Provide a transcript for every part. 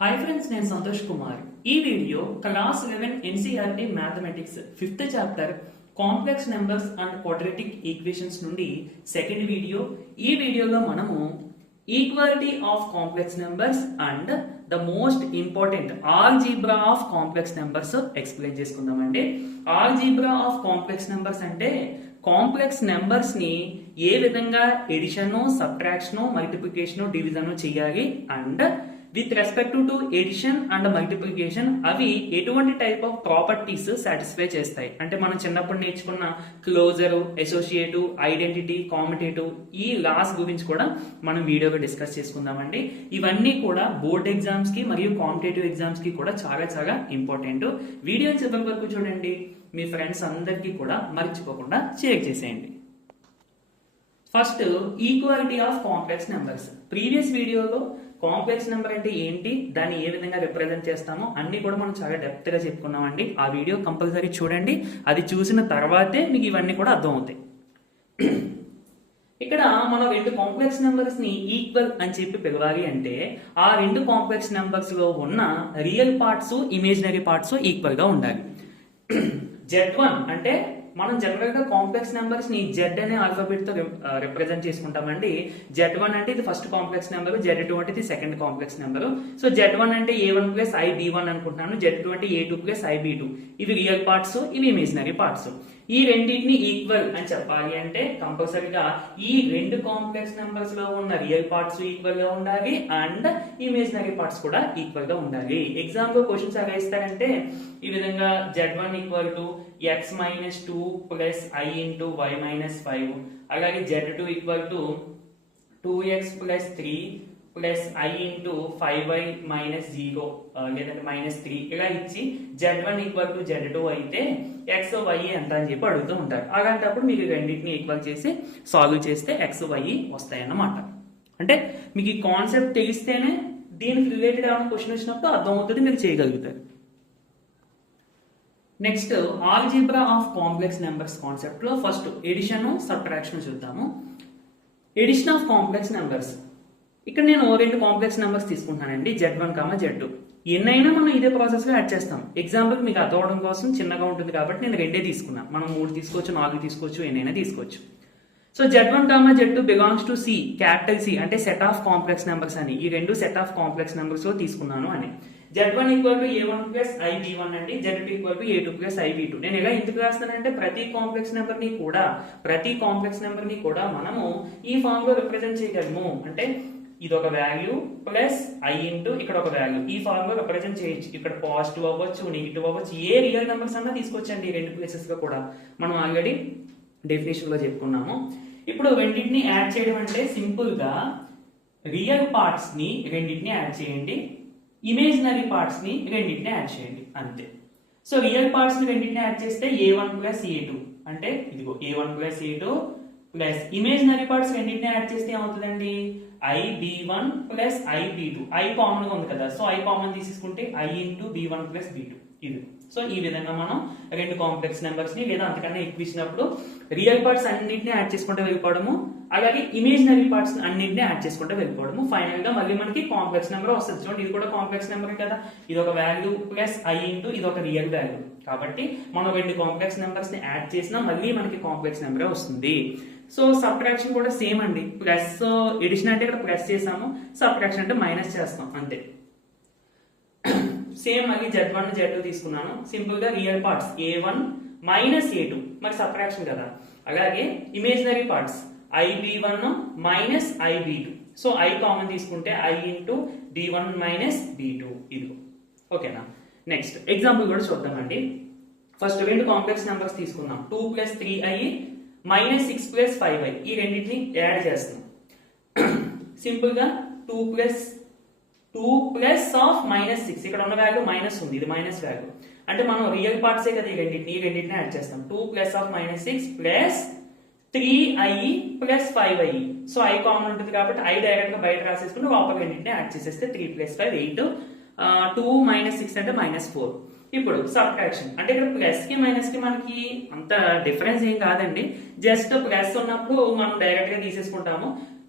Hi friends, నేను సంతోష్ కుమార్. ఈ video class 11 NCERT mathematics 5th chapter complex numbers and quadratic equations నుండి second video. ఈ వీడియోలో మనము equality of complex numbers and the most important algebra of complex numbers explain చేసుకుందామండి. Algebra of complex numbers అంటే complex numbers ని ఏ విధంగా edition, subtraction, multiplication, division చేయాలి and with respect to edition and multiplication అవి ఎటువంటి టైప్ ఆఫ్ ప్రాపర్టీస్ సాటిస్ఫై చేస్తాయి అంటే మనం చిన్నప్పుడు నేర్చుకున్న క్లోజర్, అసోసియేటివ్, ఐడెంటిటీ, కామిటేటివ్ ఈ లాస్ గురించి కూడా మనం వీడియోగా డిస్కస్ చేసుకుందామండి. ఇవన్నీ కూడా బోర్డ్ ఎగ్జామ్స్ కి మరియు కాంపిటేటివ్ ఎగ్జామ్స్ కి కూడా చాలా చాలా ఇంపార్టెంట్. వీడియో చివరి వరకు చూడండి. మీ ఫ్రెండ్స్ అందరికీ కూడా మర్చిపోకుండా షేర్ చేసేయండి. First, equality of complex numbers. Previous వీడియోలో కాంప్లెక్స్ నెంబర్ అంటే ఏంటి, దాన్ని ఏ విధంగా రిప్రజెంట్ చేస్తామో అన్ని కూడా మనం చాలా డెప్త్ గా చెప్పుకున్నామండి. ఆ వీడియో కంపల్సరీ చూడండి. అది చూసిన తర్వాతే మీకు ఇవన్నీ కూడా అర్థం అవుతాయి. ఇక్కడ మనం రెండు కాంప్లెక్స్ నెంబర్స్ ని ఈక్వల్ అని చెప్పి పిలవాలి అంటే ఆ రెండు కాంప్లెక్స్ నెంబర్స్ లో ఉన్న real parts, imaginary parts equal గా ఉండాలి. Z1 అంటే మనం జనరల్ గా కాంప్లెక్స్ నెంబర్స్ ని Z అనే ఆల్ఫాబెట్ తో రిప్రజెంట్ చేసుకుంటామండి. Z1 అంటే ఇది ఫస్ట్ కాంప్లెక్స్ నెంబర్, Z2 అంటే ఇది second complex number. So Z1 అంటే A1 ప్లస్ IB1 అనుకుంటున్నాను, Z2 అంటే A2 ప్లస్ IB2. ఇవి రియల్ పార్ట్స్, ఇవి ఇమేజినరీ పార్ట్స్. ఈ రెండింటిని ఈక్వల్ అని చెప్పాలి అంటే కంపల్సరీగా ఈ రెండు కాంప్లెక్స్ నెంబర్స్ లో ఉన్న రియల్ పార్ట్స్ ఈక్వల్ గా ఉండాలి అండ్ ఇమేజినరీ పార్ట్స్ కూడా ఈక్వల్ గా ఉండాలి. ఎగ్జాంపుల్ క్వశ్చన్స్ ఎలా ఇస్తారంటే ఈ విధంగా Z1 equal to x minus 2 plus I into y minus 5, అలాగే Z2 equal to 2x plus 3 plus I into 5y minus 0 లేదంటే మైనస్ 3 ఇలా ఇచ్చి Z1 ఈక్వల్ టు Z2 అయితే x y ఎంత అని చెప్పి అడుగుతూ ఉంటారు. అలాంటప్పుడు మీకు రెండింటిని ఈక్వల్ చేసి సాల్వ్ చేస్తే x y వస్తాయి అన్నమాట. అంటే మీకు ఈ కాన్సెప్ట్ తెలిస్తేనే దీనికి రిలేటెడ్ ఏమైనా క్వశ్చన్ వచ్చినప్పుడు అర్థమవుతుంది, మీరు చేయగలుగుతారు. Next, algebra of complex numbers concept లో ఫస్ట్ ఎడిషన్, సబ్ట్రాక్షన్ చూద్దాము. Addition of complex numbers. ఇక్కడ నేను రెండు కాంప్లెక్స్ నెంబర్స్ తీసుకుంటానండి, Z1, Z2. ఎన్నైనా మనం ఇదే ప్రాసెస్ లో యాడ్ చేస్తాం. ఎగ్జాంపుల్ మీకు అర్థం అవడం కోసం చిన్నగా ఉంటుంది కాబట్టి నేను రెండే తీసుకున్నాను. మనం 3 తీసుకోవచ్చు, 4 తీసుకోవచ్చు, ఎన్నైనా తీసుకోవచ్చు. So Z1, Z2 belongs to C, capital C అంటే సెట్ ఆఫ్ కాంప్లెక్స్ నెంబర్స్ అని. ఈ రెండు సెట్ ఆఫ్ కాంప్లెక్స్ నెంబర్స్ లో తీసుకున్నాను అని. Z1 equal to A1 plus IB1 అండి, Z2 equal to A2 plus IB2. నేను ఎలా ఎందుకు రాస్తానంటే ప్రతి కాంప్లెక్స్ నెంబర్ ని కూడా మనము ఈ ఫామ్ లో రిప్రజెంట్ చేయగలము. అంటే ఇది ఒక వాల్యూ ప్లస్ I ఇంటూ ఇక్కడ ఒక వాల్యూ, ఈ ఫార్మ్ లో రిప్రజెంట్ చేయొచ్చు. ఇక్కడ పాజిటివ్ అవ్వచ్చు, నెగిటివ్ అవ్వచ్చు, ఏ రియల్ నెంబర్స్ అన్నా తీసుకోవచ్చండి. రెండు ప్లేసెస్ లో కూడా మనం ఆల్రెడీ డెఫినేషన్ లో చెప్పుకున్నాము. ఇప్పుడు రెండింటిని యాడ్ చేయడం అంటే సింపుల్ గా రియల్ పార్ట్స్ ని రెండింటిని యాడ్ చేయండి, ఇమేజినరీ పార్ట్స్ ని రెండింటిని యాడ్ చేయండి, అంతే. సో రియల్ పార్ట్స్ ని రెండింటిని యాడ్ చేస్తే A1 ప్లస్ A2 అంటే ఇదిగో A1 plus A2 plus imaginary parts రెండింటిని యాడ్ చేస్తే ఏమవుతుందండి IB1 plus IB2. I common గా ఉంది కదా, సో I కామన్ తీసేసుకుంటే I into B1 plus B2 ఇది. సో ఈ విధంగా మనం రెండు కాంప్లెక్స్ నెంబర్స్ ని లేదా అంతకన్నా ఎక్కువ ఇచ్చినప్పుడు రియల్ పార్ట్స్ అన్నింటినీ యాడ్ చేసుకుంటూ వెళ్ళిపోవడము, అలాగే ఇమేజినరీ పార్ట్స్ అన్నింటినీ యాడ్ చేసుకుంటూ వెళ్ళిపోవడము. ఫైనల్ గా మళ్ళీ మనకి కాంప్లెక్స్ నెంబర్ వస్తుంది. చూడండి, ఇది కూడా కాంప్లెక్స్ నెంబర్ కదా, ఇది ఒక వాల్యూ ప్లస్ I ఇంటూ ఇది ఒక రియల్ వాల్యూ. కాబట్టి మనం రెండు కాంప్లెక్స్ నెంబర్స్ ని యాడ్ చేసినా మళ్ళీ మనకి కాంప్లెక్స్ నెంబర్ వస్తుంది. సో సబ్ట్రాక్షన్ కూడా సేమ్ అండి. ప్లస్ ఎడిషన్ అంటే ఇక్కడ ప్లస్ చేసాము, సబ్ట్రాక్షన్ అంటే మైనస్ చేస్తాం, అంతే. సేమ్ మళ్ళీ Z1, Z2 తీసుకున్నాను. సింపుల్ గా real parts A1 minus A2 మరి సబ్ట్రాక్షన్ కదా. అలాగే imaginary parts IB1 minus IB2. So I common తీసుకుంటే I into B1 minus B2 ఇది. ఓకేనా. నెక్స్ట్ ఎగ్జాంపుల్ కూడా చూద్దామండి. ఫస్ట్ రెండు కాంప్లెక్స్ నెంబర్స్ తీసుకుందాం. 2 plus 3I minus 6 plus 5I. ఈ రెండింటిని యాడ్ చేస్తాం. సింపుల్ గా 2 ప్లస్ ఆఫ్ మైనస్ 6, ఇక్కడ ఉన్న వాల్యూ మైనస్ ఉంది, ఇది మైనస్ వాల్యూ అంటే మనం రియల్ పార్ట్సే కదా, ఈ రెండింటిని యాడ్ చేస్తాం. 2 plus of minus 6 plus 3I plus 5I. So I common ఉంటుంది కాబట్టి I డైరెక్ట్ గా బయట రాసేసుకుని లోపల రెండింటిని యాడ్ చేసేస్తే 3 ప్లస్ 5 8, 2 మైనస్ 6 అంటే మైనస్ 4. ఇప్పుడు సబ్ట్రాక్షన్ అంటే ఇక్కడ ప్లస్ కి మైనస్ కి మనకి అంత డిఫరెన్స్ ఏం కాదండి. జస్ట్ ప్లస్ ఉన్నప్పుడు మనం డైరెక్ట్ గా తీసేసుకుంటాము,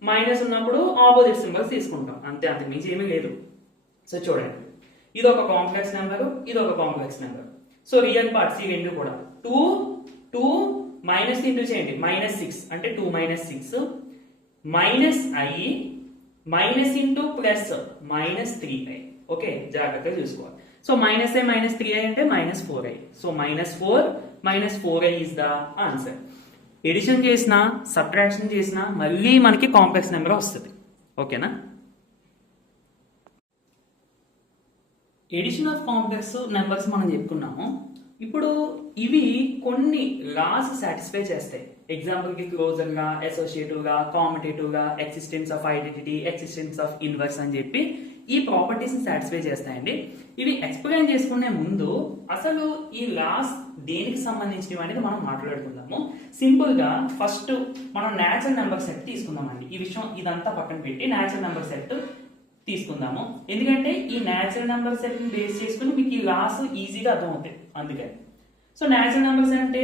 మైనస్ ఉన్నప్పుడు ఆపోజిట్ సింబల్స్ తీసుకుంటాం, అంతే. అంతకు మించి ఏమీ లేదు. సో చూడండి, ఇది ఒక కాంప్లెక్స్ నెంబర్, ఇది ఒక complex number. So real parts ఈ రెండు కూడా 2 మైనస్ ఇంటూ చేయండి, -6 అంటే 2 - 6 minus i minus into plus -3i. Okay, జాగ్రత్తగా చూసుకోవాలి. సో -i -3i అంటే -4i. So -4 is the answer. Addition చేసినా సబ్ట్రాక్షన్ చేసినా మళ్ళీ మనకి కాంప్లెక్స్ నెంబర్ వస్తుంది. ఓకేనా? ఎడిషన్ ఆఫ్ కాంప్లెక్స్ నెంబర్స్ మనం చెప్పుకున్నాము. ఇప్పుడు ఇవి కొన్ని లాస్ సాటిస్ఫై చేస్తాయి. ఎగ్జాంపుల్ కి క్లోజర్ గా, అసోసియేటివ్ గా, కాంపిటేటివ్ గా, existence of identity, existence of inverse అని చెప్పి ఈ ప్రాపర్టీస్ సాటిస్ఫై చేస్తాయండి. ఇవి ఎక్స్ప్లెయిన్ చేసుకునే ముందు అసలు ఈ లాస్ దేనికి సంబంధించినవి అనేది మనం మాట్లాడుకుందాము. సింపుల్ గా ఫస్ట్ మనం న్యాచురల్ నెంబర్ సెట్ తీసుకుందామండి. ఈ విషయం ఇదంతా పక్కన పెట్టి న్యాచురల్ నెంబర్ సెట్ తీసుకుందాము. ఎందుకంటే ఈ న్యాచురల్ నెంబర్ సెట్ ని బేస్ చేసుకుని మీకు ఈ లాస్ ఈజీగా అర్థమవుతాయి. అందుకని సో న్యాచురల్ నెంబర్స్ అంటే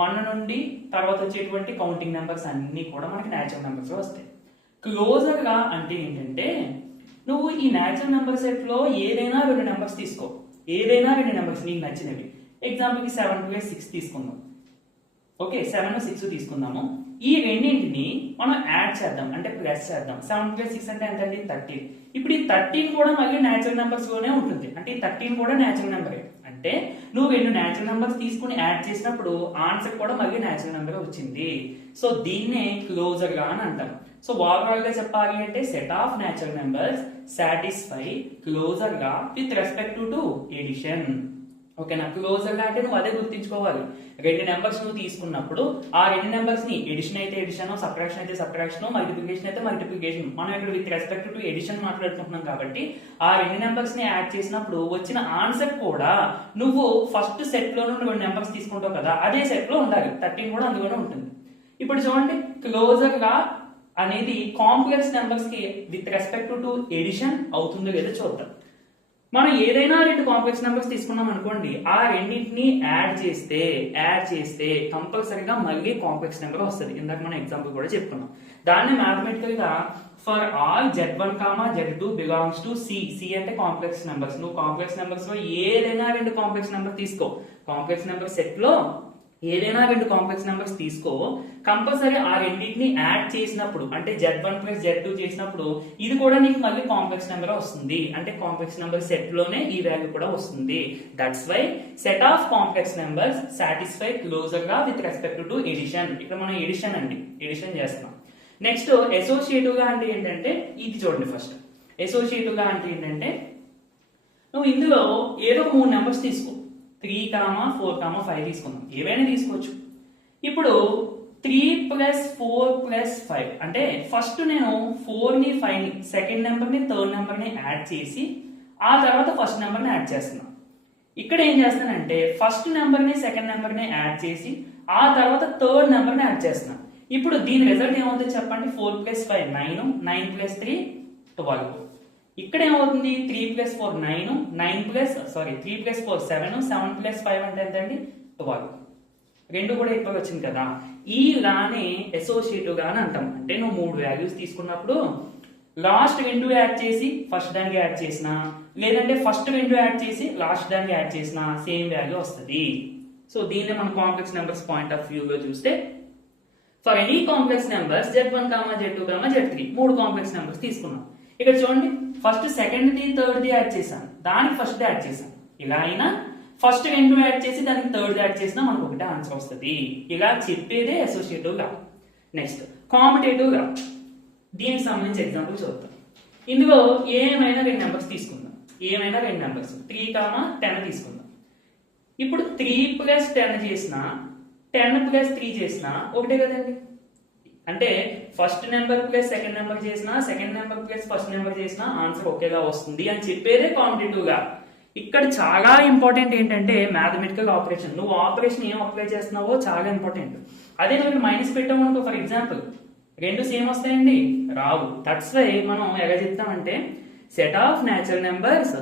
1 నుండి తర్వాత వచ్చేటువంటి కౌంటింగ్ నెంబర్స్ అన్ని కూడా మనకి న్యాచురల్ నెంబర్స్ వస్తాయి. క్లోజర్ గా అంటే ఏంటంటే నువ్వు ఈ న్యాచురల్ నెంబర్ సెట్ లో ఏదైనా 2 నెంబర్స్ తీసుకో, ఏదైనా 2 నెంబర్స్ నీకు నచ్చినవి. ఎగ్జాంపుల్ కి 7 + 6 తీసుకుందాం. ఓకే, 7 6 తీసుకుందాము. ఈ రెండింటిని మనం యాడ్ చేద్దాం, అంటే ప్లస్ చేద్దాం. 7 + 6 అంటే ఎంత అండి? 13. ఇప్పుడు ఈ 13 కూడా మళ్ళీ న్యాచురల్ నెంబర్స్ లోనే ఉంటుంది. అంటే ఈ 13 కూడా న్యాచురల్ నెంబరే. అంటే నువ్వు 2 న్యాచురల్ నెంబర్స్ తీసుకుని యాడ్ చేసినప్పుడు ఆన్సర్ కూడా మళ్ళీ న్యాచురల్ నెంబర్ వచ్చింది. సో దీన్నే క్లోజర్ గా అని అంటారు. సో ఓవరాల్ గా చెప్పాలి అంటే set of natural numbers satisfy closure గా విత్ రెస్పెక్ట్ టు ఎడిషన్. ఓకేనా? క్లోజర్ గా అంటే నువ్వు అదే గుర్తించుకోవాలి. 2 నెంబర్స్ నువ్వు తీసుకున్నప్పుడు ఆ 2 నెంబర్స్ ని ఎడిషన్ అయితే ఎడిషన్, సబ్ట్రాక్షన్ అయితే సబ్ట్రాక్షన్, మల్టిప్లికేషన్ అయితే మల్టిప్లికేషన్. మనం ఇక్కడ విత్ రెస్పెక్ట్ టు ఎడిషన్ మాట్లాడుకుంటున్నాం కాబట్టి ఆ 2 నెంబర్స్ ని యాడ్ చేసినప్పుడు వచ్చిన ఆన్సర్ కూడా నువ్వు ఫస్ట్ సెట్ లో నుండి 2 నెంబర్స్ తీసుకుంటావు కదా, అదే సెట్ లో ఉండాలి. 13 కూడా అందులోనే ఉంటుంది. ఇప్పుడు చూడండి, క్లోజర్ గా అనేది కాంప్లెక్స్ నెంబర్స్ కి విత్ రెస్పెక్ట్ టు ఎడిషన్ అవుతుందో లేదో చూద్దాం. మనం ఏదైనా 2 కాంప్లెక్స్ నెంబర్స్ తీసుకున్నాం అనుకోండి, ఆ రెండింటిని యాడ్ చేస్తే కంపల్సరీగా మళ్ళీ కాంప్లెక్స్ నెంబర్ వస్తుంది. ఇందాక మనం ఎగ్జాంపుల్ కూడా చెప్పుకున్నాం. దాన్ని మ్యాథమెటికల్ గా for all Z1, Z2 belongs to C అంటే కాంప్లెక్స్ నెంబర్స్. నువ్వు కాంప్లెక్స్ నెంబర్స్ లో ఏదైనా 2 కాంప్లెక్స్ నెంబర్ తీసుకో, కాంప్లెక్స్ నెంబర్ సెట్ లో ఏదైనా 2 కాంప్లెక్స్ నెంబర్స్ తీసుకో, కంపల్సరీ ఆ రెండింటిని యాడ్ చేసినప్పుడు అంటే Z1 + Z2 చేసినప్పుడు ఇది కూడా నీకు మళ్ళీ కాంప్లెక్స్ నెంబర్ వస్తుంది. అంటే కాంప్లెక్స్ నెంబర్ సెట్ లోనే ఈ వాల్యూ కూడా వస్తుంది. That's why set of complex numbers satisfy closure గా విత్ రెస్పెక్ట్ టు ఎడిషన్. ఇక్కడ మనం ఎడిషన్ చేస్తాం. నెక్స్ట్ అసోసియేటివ్ గా అంటే ఏంటంటే ఇది చూడండి. ఫస్ట్ అసోసియేటివ్ గా అంటే ఏంటంటే నువ్వు ఇందులో ఏదో 3 నెంబర్స్ తీసుకో, 3, 4, 5 తీసుకుందాం. ఏవైనా తీసుకోవచ్చు. ఇప్పుడు 3 + 4 + 5 అంటే ఫస్ట్ నేను 4 ని 5 ని సెకండ్ నెంబర్ ని థర్డ్ నెంబర్ ని యాడ్ చేసి ఆ తర్వాత ఫస్ట్ నెంబర్ ని యాడ్ చేస్తున్నాను. ఇక్కడ ఏం చేస్తానంటే ఫస్ట్ నెంబర్ ని సెకండ్ నెంబర్ ని యాడ్ చేసి ఆ తర్వాత థర్డ్ నెంబర్ ని యాడ్ చేస్తున్నాను. ఇప్పుడు దీని రిజల్ట్ ఏమవుతుంది చెప్పండి? 4 + 5 9, 9 + 3 12. ఇక్కడ ఏమవుతుంది? 3 + 4 9, 3 + 4 7, 7 + 5 అంటే ఎంత అండి? 12. రెండు కూడా ఎక్కువ వచ్చింది కదా. ఈ లానే అసోసియేటివ్ గా అని అంటాం. అంటే నువ్వు 3 వాల్యూస్ తీసుకున్నప్పుడు లాస్ట్ 2 యాడ్ చేసి ఫస్ట్ దానికి యాడ్ చేసినా, లేదంటే ఫస్ట్ 2 యాడ్ చేసి లాస్ట్ దానికి యాడ్ చేసినా సేమ్ వాల్యూ వస్తుంది. సో దీన్ని మనం complex numbers point of view లో చూస్తే for any complex numbers Z1, Z2, Z3 3 complex numbers తీసుకున్నాం. ఇక్కడ చూడండి, first second the third the add చేశాను, దానికి ఫస్ట్ యాడ్ చేశాను. ఇలా అయినా ఫస్ట్ 2 యాడ్ చేసి దానికి థర్డ్ యాడ్ చేసినా మనకు ఒకటే ఆన్సర్ వస్తుంది. ఇలా చెప్పేదే అసోసియేటివ్ గా. నెక్స్ట్ కాంపిటేటివ్ గా, దీనికి సంబంధించి ఎగ్జాంపుల్ చూద్దాం. ఇందులో ఏమైనా 2 నెంబర్స్ తీసుకుందాం. 3, 10 తీసుకుందాం. ఇప్పుడు 3 + 10 చేసినా 10 + 3 చేసినా ఒకటే కదండి. అంటే first number plus second number చేసినా, second number plus first number చేసినా ఆన్సర్ ఒకేలా వస్తుంది అని చెప్పేదే కాంపిటేటివ్ గా. ఇక్కడ చాలా ఇంపార్టెంట్ ఏంటంటే మ్యాథమెటికల్ ఆపరేషన్. నువ్వు ఆపరేషన్ ఏం అప్లై చేస్తున్నావో చాలా ఇంపార్టెంట్. అదే నువ్వు మైనస్ పెట్టావు అనుకో, ఫర్ ఎగ్జాంపుల్ 2 సేమ్ వస్తాయండి? రావు. దట్స్ వై మనం ఎలా చెప్తామంటే set of natural numbers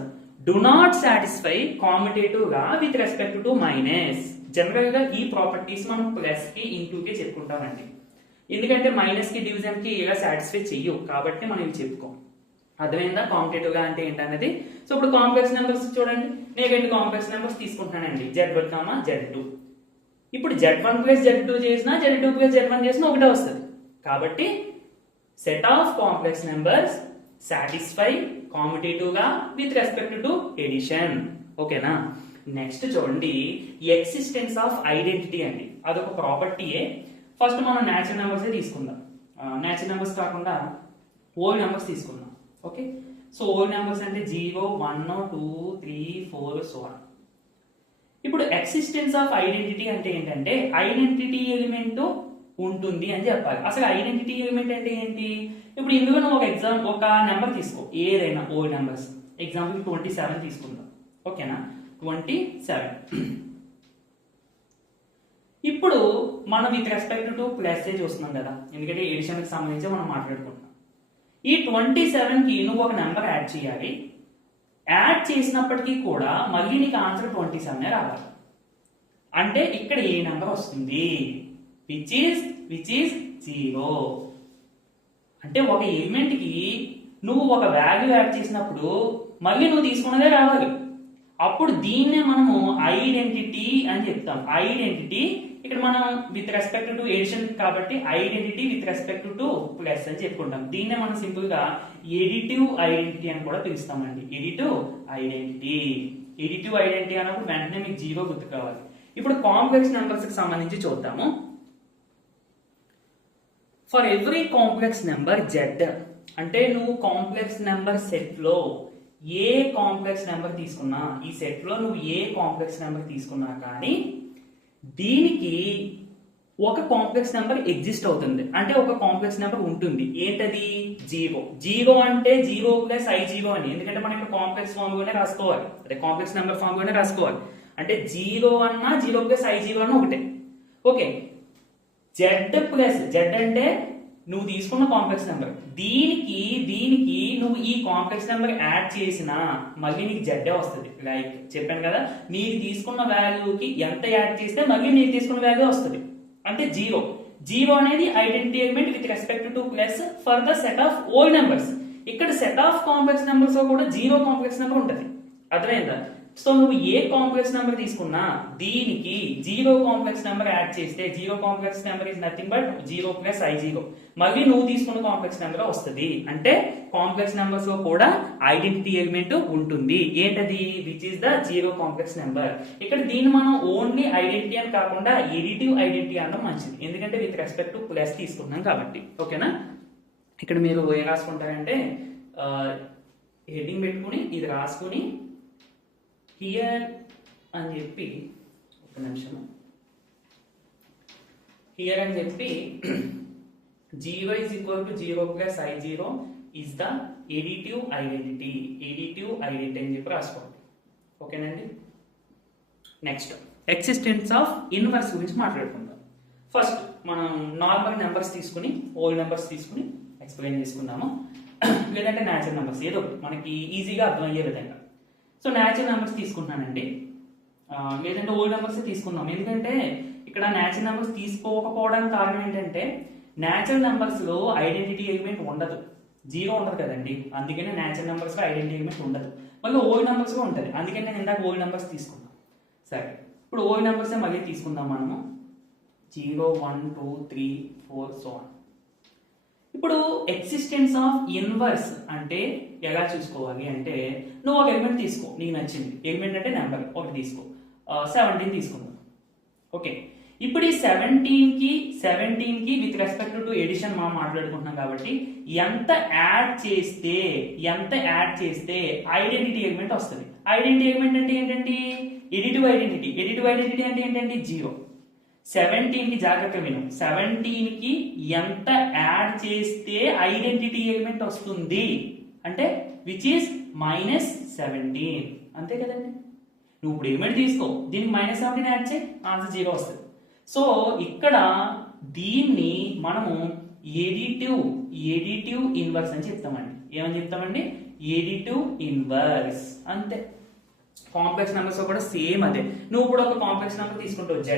do not satisfy commutative గా with respect to minus. General గా ఈ ప్రాపర్టీస్ మనం ప్లస్ కి ఇంటూ కి చెప్పుకుంటామండి. ఎందుకంటే మైనస్ కి డివిజన్ కి ఇలా సాటిస్ఫై చెయ్యవు కాబట్టి మనం ఇవి చెప్పుకోం. అర్థమైందా కాంపిటేటివ్ గా అంటే ఏంటనేది. సో ఇప్పుడు కాంప్లెక్స్ నెంబర్స్ చూడండి, నేను రెండు కాంప్లెక్స్ నెంబర్స్ తీసుకుంటానండి, Z1, Z2. ఇప్పుడు Z1 ప్లస్ Z2 చేసినా Z2 ప్లస్ Z1 చేసినా ఒకటే వస్తుంది. కాబట్టి set of complex numbers satisfy commutative గా విత్ రెస్పెక్ట్ టు ఎడిషన్. ఓకేనా. నెక్స్ట్ చూడండి, ఎక్సిస్టెన్స్ ఆఫ్ ఐడెంటిటీ అండి, అదొక ప్రాపర్టీయే. ఫస్ట్ మనం న్యాచురల్ నెంబర్స్ తీసుకుందాం. న్యాచురల్ నెంబర్స్ కాకుండా హోల్ నెంబర్స్ తీసుకుందాం. ఓకే. సో హోల్ నెంబర్స్ అంటే 0, 1, 2, 3, 4 సో ఆన్. ఇప్పుడు ఎక్సిస్టెన్స్ ఆఫ్ ఐడెంటిటీ అంటే ఏంటంటే ఐడెంటిటీ ఎలిమెంట్ ఉంటుంది అని చెప్పాలి. అసలు ఐడెంటిటీ ఎలిమెంట్ అంటే ఏంటి? ఇప్పుడు ఇందులో ఒక నెంబర్ తీసుకో, ఏదైనా హోల్ నెంబర్స్. ఎగ్జాంపుల్ 27 తీసుకుందాం. ఓకేనా, 27. ఇప్పుడు మనం విత్ రెస్పెక్ట్ టు ప్లస్ చూస్తున్నాం కదా, ఎందుకంటే ఎడిషన్ కి సంబంధించి మనం మాట్లాడుకుంటున్నాం. ఈ 27 కి నువ్వు ఒక నెంబర్ యాడ్ చేయాలి. యాడ్ చేసినప్పటికీ కూడా మళ్ళీ నీకు ఆన్సర్ 27 రావాలి. అంటే ఇక్కడ ఏ నెంబర్ వస్తుంది? Which is 0. అంటే ఒక ఎలిమెంట్ కి నువ్వు ఒక వాల్యూ యాడ్ చేసినప్పుడు మళ్ళీ నువ్వు తీసుకున్నదే రావాలి. అప్పుడు దీన్నే మనము ఐడెంటిటీ అని చెప్తాం. ఐడెంటిటీ ఇక్కడ మనం విత్ రెస్పెక్ట్ టు ఎడిషన్ కాబట్టి identity with respect to plus అని చెప్పుకుంటాం. దీన్నే మనం సింపుల్ గా ఎడిటివ్ ఐడెంటిటీ అని కూడా పిలుస్తామండి. ఎడిటివ్ ఐడెంటిటీ అన్నప్పుడు వెంటనే మీకు 0 గుర్తు కావాలి. ఇప్పుడు కాంప్లెక్స్ నెంబర్స్ కి సంబంధించి చూద్దాము. For every complex number Z, అంటే నువ్వు కాంప్లెక్స్ నెంబర్ సెట్ లో ఏ కాంప్లెక్స్ నెంబర్ తీసుకున్నా, ఈ సెట్ లో నువ్వు ఏ కాంప్లెక్స్ నెంబర్ తీసుకున్నా కానీ దీనికి ఒక కాంప్లెక్స్ నెంబర్ ఎగ్జిస్ట్ అవుతుంది. అంటే ఒక కాంప్లెక్స్ నెంబర్ ఉంటుంది. ఏంటది? 0 అంటే 0 ప్లస్ I0 అని, ఎందుకంటే మనం ఇక్కడ కాంప్లెక్స్ ఫామ్ లోనే రాసుకోవాలి, అదే కాంప్లెక్స్ నెంబర్ ఫామ్ లోనే రాసుకోవాలి. అంటే 0 అన్నా 0 ప్లస్ I0 అన్నా ఒకటే. ఓకే. Z అంటే నువ్వు తీసుకున్న కాంప్లెక్స్ నెంబర్, దీనికి నువ్వు ఈ కాంప్లెక్స్ నెంబర్ యాడ్ చేసినా మళ్ళీ నీకు Z వస్తుంది. లైక్ చెప్పాను కదా, నీకు తీసుకున్న వాల్యూకి ఎంత యాడ్ చేస్తే మళ్ళీ నీకు తీసుకున్న వాల్యూ వస్తుంది. అంటే 0 అనేది identity element with respect to plus for the set of whole numbers. ఇక్కడ సెట్ ఆఫ్ కాంప్లెక్స్ నెంబర్స్ లో కూడా 0 కాంప్లెక్స్ నెంబర్ ఉంటుంది. అర్థమైందా? సో నువ్వు ఏ కాంప్లెక్స్ నెంబర్ తీసుకున్నా దీనికి 0 కాంప్లెక్స్ నెంబర్ యాడ్ చేస్తే 0 complex number is nothing but 0 plus I0, మళ్ళీ నువ్వు తీసుకున్న కాంప్లెక్స్ నెంబర్ వస్తుంది. అంటే కాంప్లెక్స్ నెంబర్స్ లో కూడా ఐడెంటిటీ ఎలిమెంట్ ఉంటుంది. ఏంటది? Which is the 0 complex number. ఇక్కడ దీన్ని మనం ఓన్లీ ఐడెంటిటీ అని కాకుండా ఎడిటివ్ ఐడెంటిటీ అనడం మంచిది, ఎందుకంటే విత్ రెస్పెక్ట్ టు ప్లస్ తీసుకున్నాం కాబట్టి. ఓకేనా. ఇక్కడ మీరు ఏం రాసుకుంటారంటే హెడ్డింగ్ పెట్టుకుని ఇది రాసుకుని హియర్ అని చెప్పి, ఒక నిమిషం, హియర్ అని చెప్పి 0 is equal to 0 plus I0 is the additive identity అని చెప్పి రాసుకోండి. ఓకేనండి. నెక్స్ట్ ఎక్సిస్టెన్స్ ఆఫ్ ఇన్వర్స్ గురించి మాట్లాడుకుందాం. ఫస్ట్ మనం నార్మల్ నెంబర్స్ తీసుకుని హోల్ నెంబర్స్ తీసుకుని ఎక్స్ప్లెయిన్ చేసుకుందాము, లేదంటే న్యాచురల్ నెంబర్స్, ఏదో మనకి ఈజీగా అర్థమయ్యే విధంగా. సో న్యాచురల్ నెంబర్స్ తీసుకుంటున్నానండి, లేదంటే హోల్ నెంబర్స్ తీసుకుందాం. ఎందుకంటే ఇక్కడ న్యాచురల్ నెంబర్స్ తీసుకోకపోవడానికి కారణం ఏంటంటే న్యాచురల్ నెంబర్స్ లో ఐడెంటిటీ ఎలిమెంట్ ఉండదు, 0 ఉండదు కదండి. అందుకనే న్యాచురల్ నెంబర్స్ లో ఐడెంటిటీ ఎలిమెంట్ ఉండదు. మళ్ళీ హోల్ నెంబర్స్ లో ఉంటుంది, అందుకని నేను ఇందాక హోల్ నెంబర్స్ తీసుకున్నాను. సరే, ఇప్పుడు హోల్ నెంబర్స్ మళ్ళీ తీసుకుందాం మనము. 0, 1, 2, 3, 4 సో ఆన్. ఇప్పుడు ఎక్సిస్టెన్స్ ఆఫ్ ఇన్వర్స్ అంటే ఎలా చూసుకోవాలి అంటే, నువ్వు ఒక ఎలిమెంట్ తీసుకో, నీకు నచ్చింది ఎలిమెంట్ అంటే నెంబర్ ఒకటి తీసుకో, 17 తీసుకుందాం. ఓకే. ఇప్పుడు ఈ 17 కి విత్ రెస్పెక్ట్ టు ఎడిషన్ మనం మాట్లాడుకుంటున్నాం కాబట్టి ఎంత యాడ్ చేస్తే ఐడెంటిటీ ఎలిమెంట్ వస్తుంది. ఐడెంటిటీ ఎలిమెంట్ అంటే ఏంటండి? ఎడిటివ్ ఐడెంటిటీ అంటే ఏంటండి? 0. 17 కి జాగ్రత్తగా విను, 17 కి ఎంత యాడ్ చేస్తే ఐడెంటిటీ ఎలిమెంట్ వస్తుంది అంటే విచ్ ఈస్ -17, అంతే కదండి. నువ్వు ఇప్పుడు ఎలిమెంట్ తీసుకో, దీనికి -17 యాడ్ చేయి, ఆన్సర్ 0 వస్తుంది. సో ఇక్కడ దీన్ని మనము ఎడిటివ్ ఇన్వర్స్ అని చెప్తామండి. ఏమని చెప్తామండి? ఎడిటివ్ ఇన్వర్స్, అంతే. కాంప్లెక్స్ నెంబర్స్ కూడా సేమ్ అదే. నువ్వు ఇప్పుడు ఒక కాంప్లెక్స్ నెంబర్ తీసుకుంటావు Z,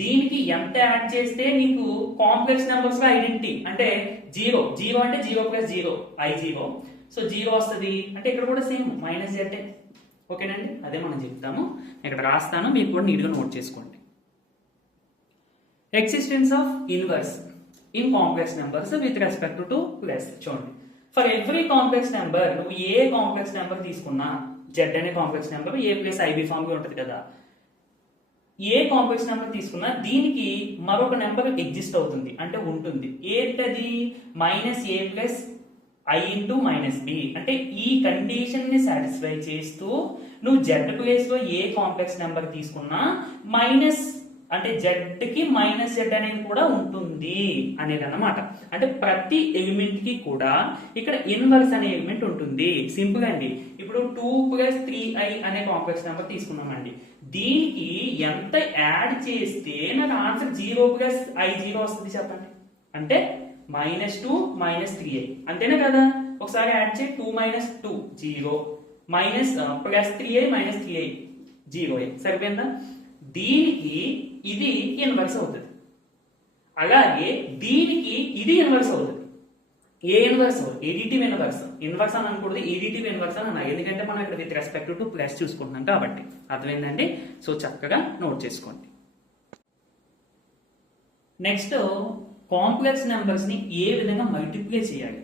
దీనికి ఎంత యాడ్ చేస్తే నీకు కాంప్లెక్స్ నెంబర్స్ లో ఐడెంటిటీ అంటే 0 అంటే 0 ప్లస్ 0 I0, సో 0 వస్తుంది అంటే ఇక్కడ కూడా సేమ్ మైనస్ జెడ్. ఓకేనండి, అదే మనం చెప్తాము. ఇక్కడ రాస్తాను, మీరు కూడా నీట్గా నోట్ చేసుకోండి. Existence of inverse in complex numbers with respect to plus. చూడండి, ఫర్ ఎవ్రీ కాంప్లెక్స్ నెంబర్, నువ్వు ఏ కాంప్లెక్స్ నెంబర్ తీసుకున్నా, జెడ్ అనే కాంప్లెక్స్ నెంబర్ ఏ ప్లస్ ఐబీ ఫామ్ లో ఉంటుంది కదా, ఏ కాంప్లెక్స్ నెంబర్ తీసుకున్నా దీనికి మరొక నెంబర్ ఎగ్జిస్ట్ అవుతుంది అంటే ఉంటుంది. ఏంటది? Minus a plus i into minus b. అంటే ఈ కండిషన్ ని సాటిస్ఫై చేస్తూ నువ్వు జెడ్ ప్లేస్ లో ఏ కాంప్లెక్స్ నెంబర్ తీసుకున్నా మైనస్ అంటే జెడ్ కి మైనస్ జెడ్ అనేది కూడా ఉంటుంది అనేది అన్నమాట. అంటే ప్రతి ఎలిమెంట్ కి కూడా ఇక్కడ ఇన్వర్స్ అనే ఎలిమెంట్ ఉంటుంది. సింపుల్ అండి. ఇప్పుడు 2 + 3i అనే కాంప్లెక్స్ నెంబర్ తీసుకున్నామండి. దీనికి ఎంత యాడ్ చేస్తే నాకు ఆన్సర్ 0 + i0 వస్తుంది చెప్పండి. అంటే -2 - 3i అంతేనా కదా? ఒకసారి యాడ్ చేయి. 2 - 2 0 +3i - 3i 0. సరిపోయిందా? దీనికి ఇది ఇన్వర్స్ అవుతుంది. అలాగే దీనికి ఇది ఇన్వర్స్ అవుతుంది. ఏ ఇన్వర్స్? Additive inverse. ఇన్వర్స్ అని అనకూడదు, ఎడిటివ్ ఇన్వర్స్ అని అన్నా. ఎందుకంటే మనం ఇక్కడ విత్ రెస్పెక్ట్ టు ప్లస్ చూసుకుంటున్నాం కాబట్టి. అర్థమైందండి? సో చక్కగా నోట్ చేసుకోండి. నెక్స్ట్, కాంప్లెక్స్ నెంబర్స్ ని ఏ విధంగా మల్టిప్లై చేయాలి.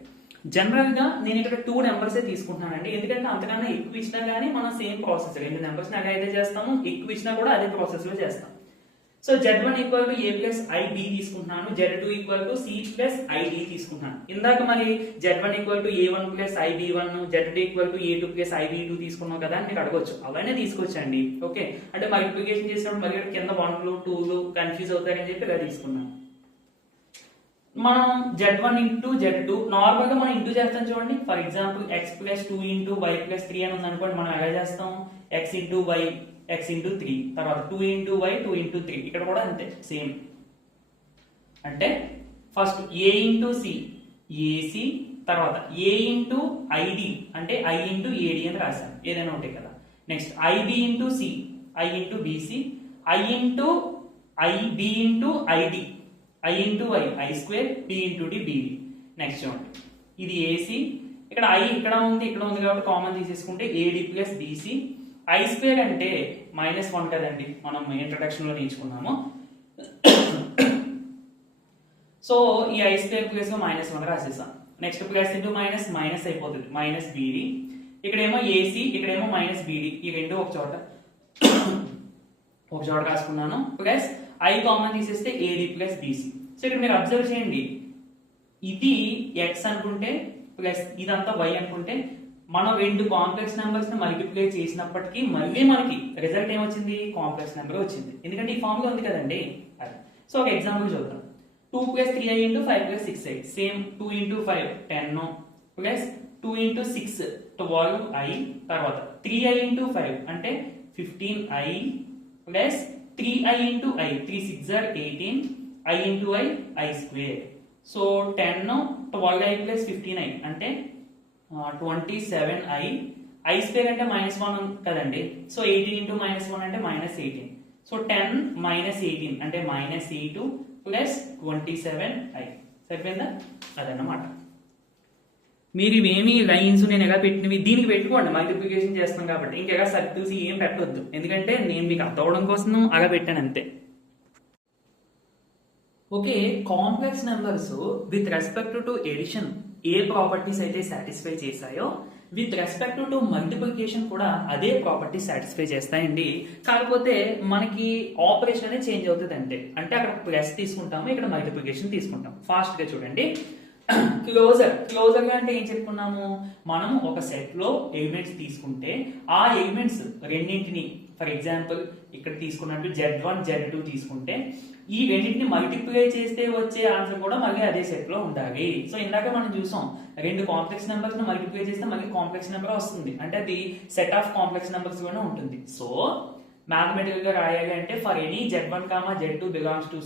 జనరల్ గా నేను ఇక్కడ 2 నెంబర్సే తీసుకుంటున్నానండి. ఎందుకంటే అంతకన్నా ఎక్కువ ఇచ్చినా కానీ మనం సేమ్ ప్రాసెస్ 2 నెంబర్స్ అలాగే అయితే చేస్తాము, ఎక్కువ ఇచ్చినా కూడా అదే ప్రాసెస్ లో చేస్తాం. సో Z1 = A + IB తీసుకుంటున్నాను, Z2 = C + ID తీసుకుంటున్నాను. ఇందాక మరి Z1 = A1 + IB1, Z2 = A2 + IB2 తీసుకున్నాం కదా అని మీరు అడగొచ్చు. అవన్నీ తీసుకొచ్చండి. ఓకే, అంటే మల్టిప్లికేషన్ చేసినప్పుడు మరి కింద 1లు 2లు కన్ఫ్యూజ్ అవుతారని చెప్పి ఇలా తీసుకున్నాను. మనం Z1 × Z2 నార్మల్ గా మనం ఇంటూ చేస్తాం చూడండి. ఫర్ ఎగ్జాంపుల్ x + 2 × y + 3 అని ఉంది అనుకోండి. మనం ఎలా చేస్తాం? x × y x × 3, తర్వాత 2 × y 2 × 3. ఇక్కడ కూడా అంతే సేమ్. అంటే ఫస్ట్ a × c ac, తర్వాత a × id అంటే i × ad అని రాశాను, ఏదైనా ఉంటాయి కదా. Next ib × c i × bc, i × ib × id i × y i² b × d bd. Next చూడండి, ఇది ac, ఇక్కడ i ఇక్కడ ఉంది కాబట్టి కామన్ తీసేసుకుంటే ad + bc. i² అంటే -1 కదండి, మనం ఇంట్రడక్షన్ లో నేర్చుకున్నాము. సో ఈ i² ప్లేస్ లో -1 రాసేసాం. నెక్స్ట్ ప్లస్ ఇంటూ మైనస్ అయిపోతుంది, -bd. ఇక్కడేమో ac, ఇక్కడేమో -bd. ఈ రెండు ఒక చోట రాసుకున్నాను. ప్లస్ i కామన్ తీసేస్తే ad + bc. సో ఇక్కడ మీరు అబ్జర్వ్ చేయండి, ఇది x అనుకుంటే ప్లస్ ఇదంతా y అనుకుంటే మనం 2 కాంప్లెక్స్ నెంబర్స్ ని మల్టిప్లై చేసినప్పటికీ మళ్ళీ మనకి రిజల్ట్ ఏమొచ్చింది? కాంప్లెక్స్ నెంబర్ వచ్చింది. ఎందుకంటే ఈ ఫామ్ లో ఉంది కదండి. అది. సో ఒక ఎగ్జాంపుల్ చూద్దాం. 2 + 3i × 5 + 6i. Same 2 × 5 10 plus 2 × 6 12i, తర్వాత 3i × 5 అంటే 15i plus 3i × i 3 6 are 18, i × i i². So 10 12i + 15i అంటే 27i, i² అంటే -1 కదండి. సో 18 × -1 అంటే -18. సో 10 - 18 అంటే -8 ప్లస్ 27i. సరిపోయిందా? అదన్నమాట. మీరు ఇవేమి లైన్స్ నేను ఎలా పెట్టినవి దీనికి పెట్టుకోండి, మల్టిప్లికేషన్ చేస్తాం కాబట్టి. ఇంకెలా సర్కిల్స్ ఏం పెట్టవద్దు, ఎందుకంటే నేను మీకు అర్థం అవడం కోసం అలా పెట్టాను అంతే. Okay, complex numbers with respect to addition ఏ ప్రాపర్టీస్ అయితే సాటిస్ఫై చేశాయో విత్ రెస్పెక్ట్ టు మల్టిప్లికేషన్ కూడా అదే ప్రాపర్టీ సాటిస్ఫై చేస్తాయండి. కాకపోతే మనకి ఆపరేషన్ అనేది చేంజ్ అవుతుంది అంటే అక్కడ ప్లస్ తీసుకుంటాము, ఇక్కడ మల్టిప్లికేషన్ తీసుకుంటాం. ఫాస్ట్ గా చూడండి. క్లోజర్ అంటే ఏం చెప్పుకున్నాము? మనం ఒక సెట్ లో ఎలిమెంట్స్ తీసుకుంటే ఆ ఎలిమెంట్స్ రెండింటిని, ఫర్ ఎగ్జాంపుల్ ఇక్కడ తీసుకున్నట్టు Z1 Z2 తీసుకుంటే ఈ రెండింటిని మల్టిప్లై చేస్తే వచ్చే ఆన్సర్ కూడా మళ్ళీ అదే సెట్ లో ఉండాలి. సో ఇందాక మనం చూసాం, 2 కాంప్లెక్స్ నెంబర్స్ ని మల్టిప్లై చేస్తే మళ్ళీ కాంప్లెక్స్ నెంబర్ వస్తుంది అంటే అది సెట్ ఆఫ్ కాంప్లెక్స్ నెంబర్స్ లోనే ఉంటుంది. సో మ్యాథమెటికల్ గా రాయాలి అంటే for any Z1, Z2 belongs to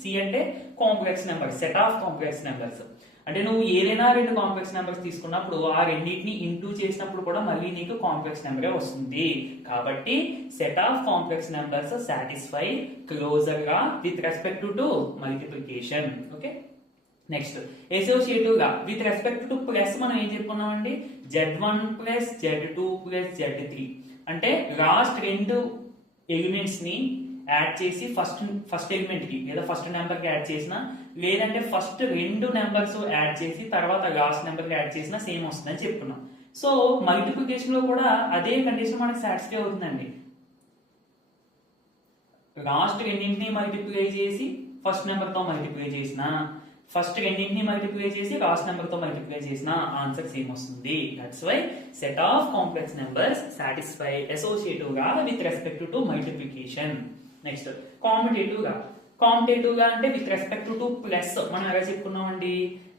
C అంటే complex number, set of complex numbers. అంటే నువ్వు ఏదైనా 2 కాంప్లెక్స్ నెంబర్స్ తీసుకున్నప్పుడు ఆ రెండింటిని ఇంటూ చేసినప్పుడు కూడా మళ్ళీ నీకు కాంప్లెక్స్ నెంబరే వస్తుంది. కాబట్టి set of complex numbers satisfy closure గా with respect to multiplication. Okay, next associative గా విత్ రెస్పెక్ట్ టు ప్లస్ మనం ఏం చెప్పుకున్నామండి Z1 plus Z2 plus Z3 అంటే లాస్ట్ రెండు ఎలిమెంట్స్ ని యాడ్ చేసి ఫస్ట్ ఎలిమెంట్ కి లేదా ఫస్ట్ నెంబర్ కి యాడ్ చేసిన లేదంటే ఫస్ట్ రెండు నెంబర్స్ యాడ్ చేసి తర్వాత లాస్ట్ నెంబర్ కి యాడ్ చేసినా సేమ్ వస్తుందని చెప్పుకున్నాం. సో మల్టిప్లికేషన్ లో కూడా అదే కండిషన్ మనకి సాటిస్ఫై అవుతుందండి. లాస్ట్ రెండింటిని మల్టిప్లై చేసి ఫస్ట్ నెంబర్ తో మల్టిప్లై చేసిన ఫస్ట్ రెండింటిని మల్టిప్లై చేసి లాస్ట్ నెంబర్ తో మల్టిప్లై చేసిన ఆన్సర్ సేమ్ వస్తుంది. That's why set of complex numbers satisfy associative గా with respect to multiplication. Next commutative గా అంటే విత్ రెస్పెక్ట్ టు ప్లస్ మనం ఎలా చెప్పుకున్నామండి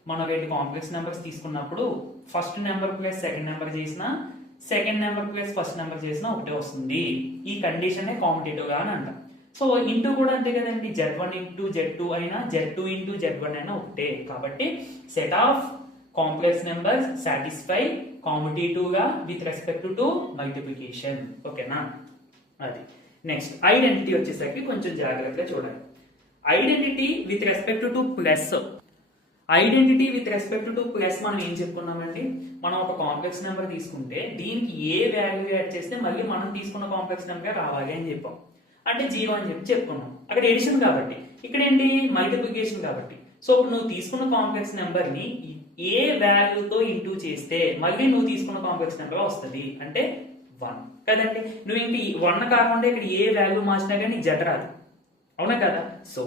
మనం రెండు కాంప్లెక్స్ నెంబర్స్ తీసుకున్నప్పుడు first number plus second number చేసిన second number plus first number చేసిన ఒకటే వస్తుంది. ఈ కండిషన్ కాంపిటేటివ్ గా అని అంటాం. సో ఇంటూ కూడా అంతే కదండి Z1 ఇంటూ Z2 అయినా Z2 ఇంటూ Z1 అయినా ఒకటే. కాబట్టి set of complex numbers satisfy commutative గా విత్ రెస్పెక్ట్ టు మల్టిప్లికేషన్. ఓకేనా అది. నెక్స్ట్ ఐడెంటిటీ వచ్చేసరికి కొంచెం జాగ్రత్తగా చూడాలి. Identity with respect to plus మనం ఏం చెప్పుకున్నామండి మనం ఒక కాంప్లెక్స్ నెంబర్ తీసుకుంటే దీనికి ఏ వాల్యూ యాడ్ చేస్తే మళ్ళీ మనం తీసుకున్న కాంప్లెక్స్ నెంబర్ రావాలి అని చెప్పాం. అంటే 0 అని చెప్పుకున్నాం. అక్కడ ఎడిషన్ కాబట్టి ఇక్కడ ఏంటి మల్టిప్లికేషన్ కాబట్టి. సో ఇప్పుడు నువ్వు తీసుకున్న కాంప్లెక్స్ నెంబర్ ని ఏ వాల్యూతో ఇంటూ చేస్తే మళ్ళీ నువ్వు తీసుకున్న కాంప్లెక్స్ నెంబర్ వస్తుంది అంటే 1 కదండి. నువ్వు ఇంటి 1 కాకుండా ఇక్కడ ఏ వాల్యూ మార్చినా కానీ జత రాదు అవునా కదా. సో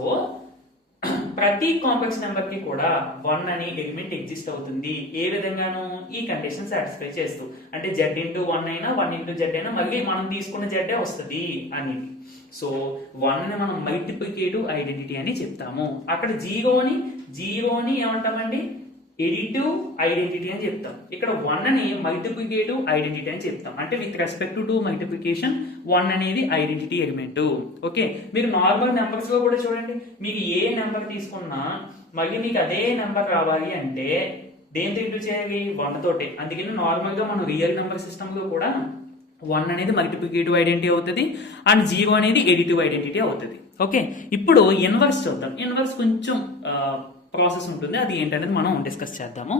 ప్రతి కాంప్లెక్స్ నెంబర్ కి కూడా 1 అనే ఎలిమెంట్ ఎగ్జిస్ట్ అవుతుంది. ఏ విధంగాను ఈ కండిషన్ సాటిస్ఫై చేస్తూ అంటే Z ఇంటూ 1 అయినా 1 ఇంటూ Z అయినా మళ్ళీ మనం తీసుకున్న Z వస్తుంది అనేది. సో 1 ని మనం మల్టిప్లికేటివ్ ఐడెంటిటీ అని చెప్తాము. అక్కడ జీరోని ఏమంటామండి ఎడిటివ్ ఐడెంటిటీ అని చెప్తాం. ఇక్కడ 1 ని మల్టిప్లికేటివ్ ఐడెంటిటీ అని చెప్తాం. అంటే విత్ రెస్పెక్ట్ టు మల్టిప్లికేషన్ 1 అనేది ఐడెంటిటీ ఎలిమెంట్. ఓకే మీరు నార్మల్ నెంబర్స్ లో కూడా చూడండి మీకు ఏ నెంబర్ తీసుకున్నా మళ్ళీ మీకు అదే నెంబర్ రావాలి అంటే దేంతో ఇంటూ చేయాలి 1 తోటే. అందుకని నార్మల్ గా మనం రియల్ నెంబర్ సిస్టమ్ లో కూడా 1 అనేది మల్టిప్లికేటివ్ ఐడెంటిటీ అవుతుంది అండ్ 0 అనేది ఎడిటివ్ ఐడెంటిటీ అవుతుంది. ఓకే ఇప్పుడు ఇన్వర్స్ చూద్దాం. ఇన్వర్స్ కొంచెం ప్రాసెస్ ఉంటుంది అది ఏంటనేది మనం డిస్కస్ చేద్దాము.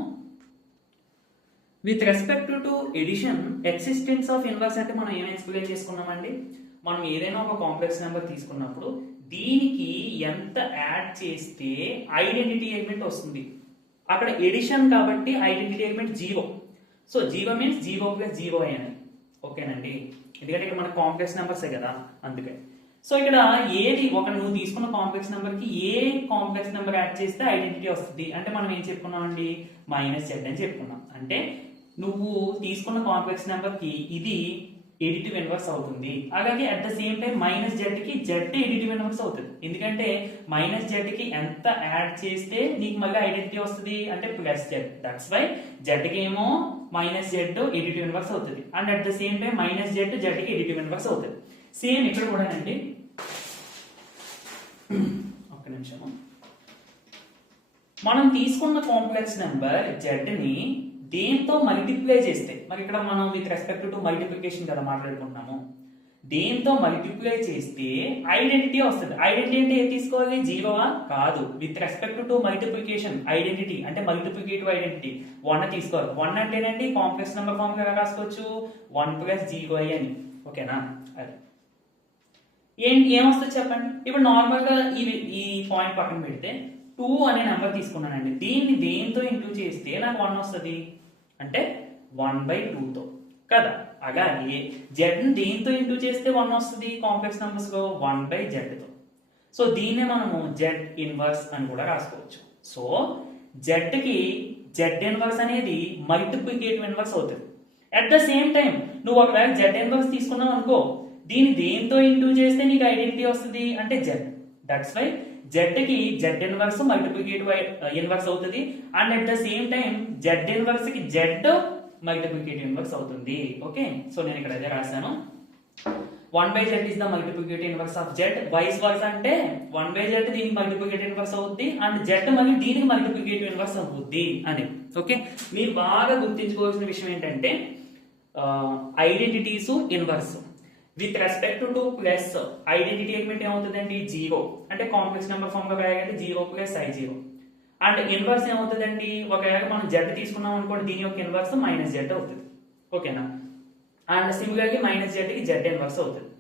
With respect to edition existence of inverse అంటే మనం ఏం ఎక్స్ప్లెయిన్ చేసుకున్నామండి మనం ఏదైనా ఒక కాంప్లెక్స్ నెంబర్ తీసుకున్నప్పుడు దీనికి ఎంత యాడ్ చేస్తే ఐడెంటిటీ ఎలిమెంట్ వస్తుంది. అక్కడ ఎడిషన్ కాబట్టి identity element 0. So 0 means 0 plus 0 అని ఓకేనండి. ఎందుకంటే ఇక్కడ మన కాంప్లెక్స్ నెంబర్సే కదా అందుకే. సో ఇక్కడ ఏది ఒక నువ్వు తీసుకున్న కాంప్లెక్స్ నెంబర్ కి ఏ కాంప్లెక్స్ నెంబర్ యాడ్ చేస్తే ఐడెంటిటీ వస్తుంది అంటే మనం ఏం చెప్పుకున్నాం అండి -z అని చెప్పుకున్నాం. అంటే నువ్వు తీసుకున్న కాంప్లెక్స్ నెంబర్ కి ఇది ఎడిటివ్ ఇన్వర్స్ అవుతుంది. అలాగే at the same time -z కి z ఎడిటివ్ ఇన్వర్స్ అవుతుంది. ఎందుకంటే -z కి ఎంత యాడ్ చేస్తే నీకు మళ్ళీ ఐడెంటిటీ వస్తుంది అంటే +z. దట్స్ వై z కి ఏమో -z ఎడిటివ్ ఇన్వర్స్ అవుతుంది and at the same time -z z కి ఎడిటివ్ ఇన్వర్స్ అవుతుంది. సేమ్ ఇక్కడ కూడా అండి ఒక్క నిమిషము మనం తీసుకున్న కాంప్లెక్స్ నెంబర్ z ని దేంతో మల్టిప్లై చేస్తే మరి ఇక్కడ మనం విత్ రెస్పెక్ట్ టు మల్టిప్లికేషన్ కదా మాట్లాడుకుంటున్నాము దేంతో మల్టిప్లై చేస్తే ఐడెంటిటీ వస్తుంది. ఐడెంటిటీ అంటే ఏం తీసుకోవాలి 0 కాదు with respect to multiplication identity అంటే మల్టిప్లికేటివ్ ఐడెంటిటీ 1 తీసుకోవాలి. 1 అంటేనండి కాంప్లెక్స్ నెంబర్ ఫామ్ గా రాసుకోవచ్చు 1 + 0i అని ఓకేనా. అది ఏమొస్తుంది చెప్పండి. ఇప్పుడు నార్మల్ గా ఈ పాయింట్ పక్కన పెడితే 2 అనే నెంబర్ తీసుకున్నానండి దీన్ని దేంతో ఇంటూ చేస్తే నాకు 1 వస్తుంది అంటే 1/2తో కదా. అలాగే z దేంతో ఇంటూ చేస్తే 1 వస్తుంది కాంప్లెక్స్ నెంబర్స్ లో 1/zతో. సో దీన్నే మనము z ఇన్వర్స్ అని కూడా రాసుకోవచ్చు. సో z కి z ఇన్వర్స్ అనేది మల్టిప్లికేటివ్ ఇన్వర్స్ అవుతుంది. అట్ ద సేమ్ టైం నువ్వు ఒకవేళ z ఇన్వర్స్ తీసుకున్నావు అనుకో దీన్ని దేంతో ఇంటూ చేస్తే నీకు ఐడెంటిటీ వస్తుంది అంటే z. దట్స్ వై z కి z ఇన్వర్స్ మల్టిప్లికేటివ్ ఇన్వర్స్ అవుతుంది and at the same time z inverse కి z మల్టిప్లికేటివ్ ఇన్వర్స్ అవుతుంది. ఓకే సో నేను ఇక్కడ అదే రాశాను 1/z is the multiplicative inverse of z. Vice versa అంటే 1/z దీనికి మల్టిప్లికేటివ్ ఇన్వర్స్ అవుద్ది అండ్ z మళ్ళీ దీనికి మల్టిప్లికేటివ్ ఇన్వర్స్ అవుద్ది అని. ఓకే మీరు బాగా గుర్తించుకోవాల్సిన విషయం ఏంటంటే identities inverse with respect to plus identity element ఏమవుతుందండి 0 అంటే కాంప్లెక్స్ నెంబర్ ఫామ్ గా రాయాలంటే 0 + i0 అండ్ ఇన్వర్స్ ఏమవుతుందండి, ఒకవేళ మనం జెడ్ తీసుకున్నాం అనుకోండి, దీని యొక్క ఇన్వర్స్ మైనస్ జెడ్ అవుతుంది. ఓకేనా? అండ్ సిమిలర్లీ మైనస్ జెడ్కి జెడ్ ఇన్వర్స్ అవుతుంది.